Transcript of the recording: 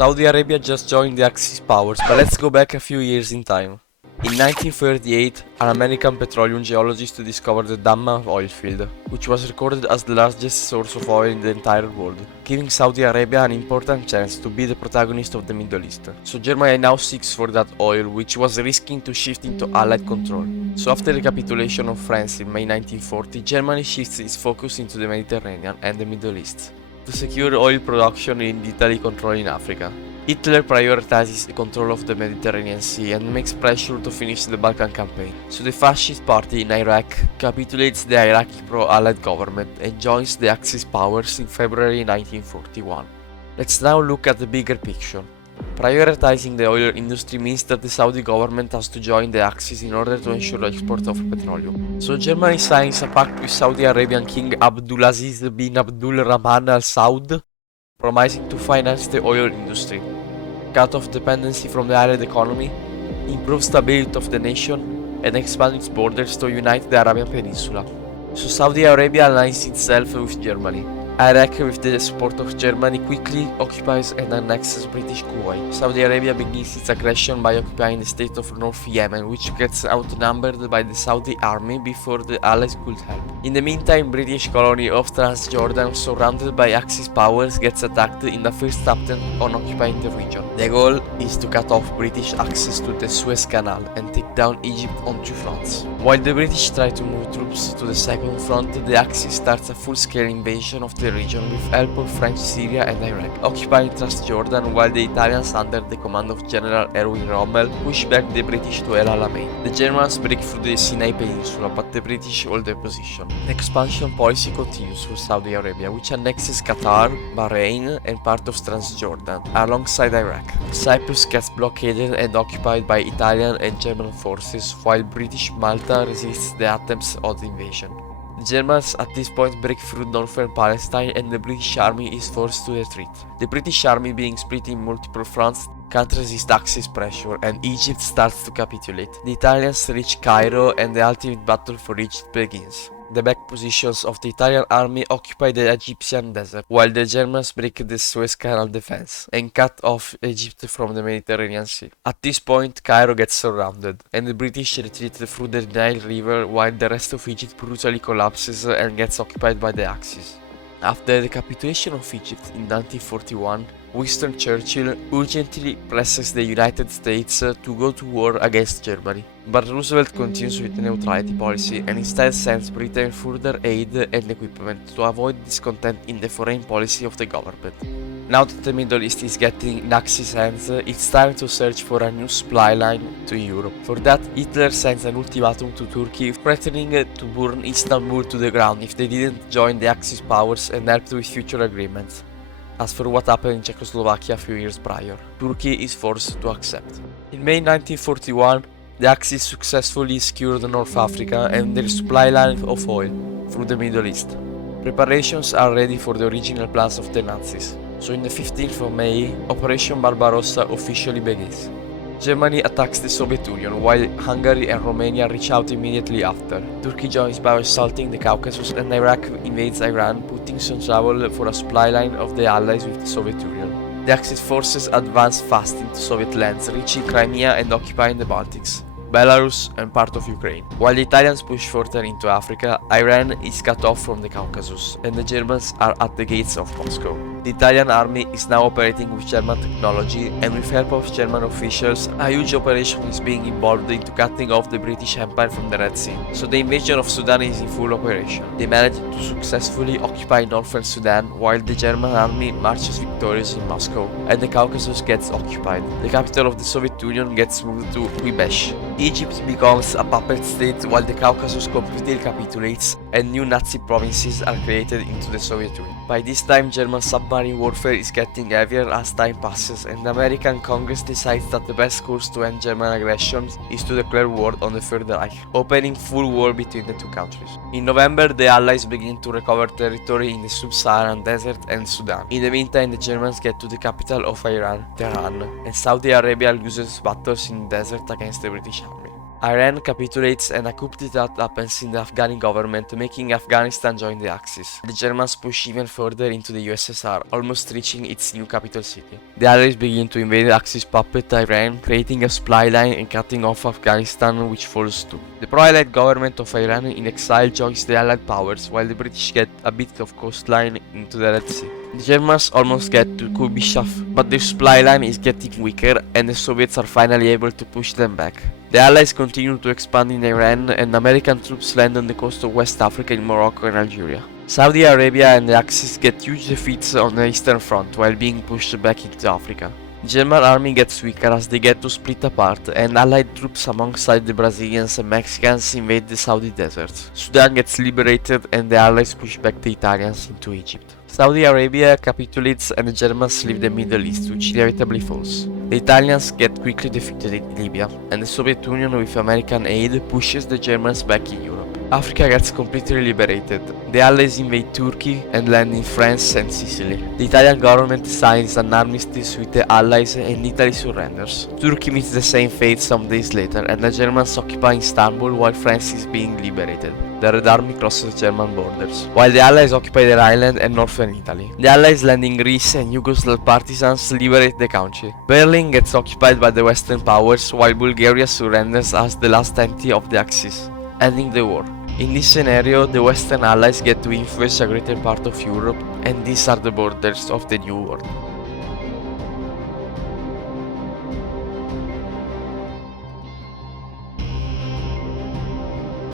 Saudi Arabia just joined the Axis powers, but let's go back a few years in time. In 1938, an American petroleum geologist discovered the Damma oil field, which was recorded as the largest source of oil in the entire world, giving Saudi Arabia an important chance to be the protagonist of the Middle East. So Germany now seeks for that oil, which was risking to shift into Allied control. So after the capitulation of France in May 1940, Germany shifts its focus into the Mediterranean and the Middle East to secure oil production in Italy controlling Africa. Hitler prioritizes the control of the Mediterranean Sea and makes pressure to finish the Balkan campaign. So the fascist party in Iraq capitulates the Iraqi pro-Allied government and joins the Axis powers in February 1941. Let's now look at the bigger picture. Prioritizing the oil industry means that the Saudi government has to join the Axis in order to ensure the export of petroleum. So Germany signs a pact with Saudi Arabian King Abdulaziz bin Abdul Rahman Al Saud, promising to finance the oil industry, cut off dependency from the Arab economy, improve stability of the nation, and expand its borders to unite the Arabian Peninsula. So Saudi Arabia aligns itself with Germany. Iraq, with the support of Germany, quickly occupies and annexes British Kuwait. Saudi Arabia begins its aggression by occupying the state of North Yemen, which gets outnumbered by the Saudi army before the Allies could help. In the meantime, British colony of Transjordan, surrounded by Axis powers, gets attacked in the first attempt on occupying the region. The goal is to cut off British access to the Suez Canal and take down Egypt on two fronts. While the British try to move troops to the second front, the Axis starts a full-scale invasion of the region with help of French Syria and Iraq, occupying Transjordan, while the Italians under the command of General Erwin Rommel push back the British to El Alamein. The Germans break through the Sinai Peninsula, but the British hold their position. The expansion policy continues for Saudi Arabia, which annexes Qatar, Bahrain and part of Transjordan, alongside Iraq. Cyprus gets blockaded and occupied by Italian and German forces, while British Malta resists the attempts of the invasion. The Germans at this point break through northern Palestine and the British army is forced to retreat. The British army, being split in multiple fronts, can't resist Axis pressure and Egypt starts to capitulate. The Italians reach Cairo and the ultimate battle for Egypt begins. The back positions of the Italian army occupy the Egyptian desert, while the Germans break the Suez Canal defense and cut off Egypt from the Mediterranean Sea. At this point, Cairo gets surrounded, and the British retreat through the Nile River while the rest of Egypt brutally collapses and gets occupied by the Axis. After the capitulation of Egypt in 1941, Winston Churchill urgently presses the United States to go to war against Germany. But Roosevelt continues with the neutrality policy and instead sends Britain further aid and equipment to avoid discontent in the foreign policy of the government. Now that the Middle East is getting in Axis hands, it's time to search for a new supply line to Europe. For that, Hitler sends an ultimatum to Turkey, threatening to burn Istanbul to the ground if they didn't join the Axis powers and help with future agreements. As for what happened in Czechoslovakia a few years prior, Turkey is forced to accept. In May 1941, the Axis successfully secured North Africa and their supply line of oil through the Middle East. Preparations are ready for the original plans of the Nazis. So on the 15th of May, Operation Barbarossa officially begins. Germany attacks the Soviet Union, while Hungary and Romania reach out immediately after. Turkey joins by assaulting the Caucasus, and Iraq invades Iran, putting on travel for a supply line of the Allies with the Soviet Union. The Axis forces advance fast into Soviet lands, reaching Crimea and occupying the Baltics, Belarus and part of Ukraine. While the Italians push further into Africa, Iran is cut off from the Caucasus, and the Germans are at the gates of Moscow. The Italian army is now operating with German technology, and with help of German officials, a huge operation is being involved into cutting off the British Empire from the Red Sea. So the invasion of Sudan is in full operation. They managed to successfully occupy northern Sudan, while the German army marches victorious in Moscow, and the Caucasus gets occupied. The capital of the Soviet Union gets moved to Quibesh. Egypt becomes a puppet state while the Caucasus completely capitulates and new Nazi provinces are created into the Soviet Union. By this time, German submarine warfare is getting heavier as time passes, and the American Congress decides that the best course to end German aggression is to declare war on the Third Reich, opening full war between the two countries. In November, the Allies begin to recover territory in the sub-Saharan desert and Sudan. In the meantime, the Germans get to the capital of Iran, Tehran, and Saudi Arabia loses battles in the desert against the British army. Iran capitulates and a coup d'etat happens in the Afghani government, making Afghanistan join the Axis. The Germans push even further into the USSR, almost reaching its new capital city. The Allies begin to invade Axis puppet Iran, creating a supply line and cutting off Afghanistan, which follows too. The pro-Allied government of Iran in exile joins the Allied powers, while the British get a bit of coastline into the Red Sea. The Germans almost get to Kubishaf, but their supply line is getting weaker and the Soviets are finally able to push them back. The Allies continue to expand in Iran and American troops land on the coast of West Africa in Morocco and Algeria. Saudi Arabia and the Axis get huge defeats on the Eastern Front while being pushed back into Africa. The German army gets weaker as they get to split apart, and Allied troops alongside the Brazilians and Mexicans invade the Saudi desert. Sudan gets liberated and the Allies push back the Italians into Egypt. Saudi Arabia capitulates and the Germans leave the Middle East, which inevitably falls. The Italians get quickly defeated in Libya, and the Soviet Union with American aid pushes the Germans back in Europe. Africa gets completely liberated. The Allies invade Turkey and land in France and Sicily. The Italian government signs an armistice with the Allies and Italy surrenders. Turkey meets the same fate some days later, and the Germans occupy Istanbul while France is being liberated. The Red Army crosses German borders, while the Allies occupy their island and northern Italy. The Allies land in Greece and Yugoslav partisans liberate the country. Berlin gets occupied by the Western powers, while Bulgaria surrenders as the last entity of the Axis, ending the war. In this scenario, the Western Allies get to influence a greater part of Europe, and these are the borders of the New World.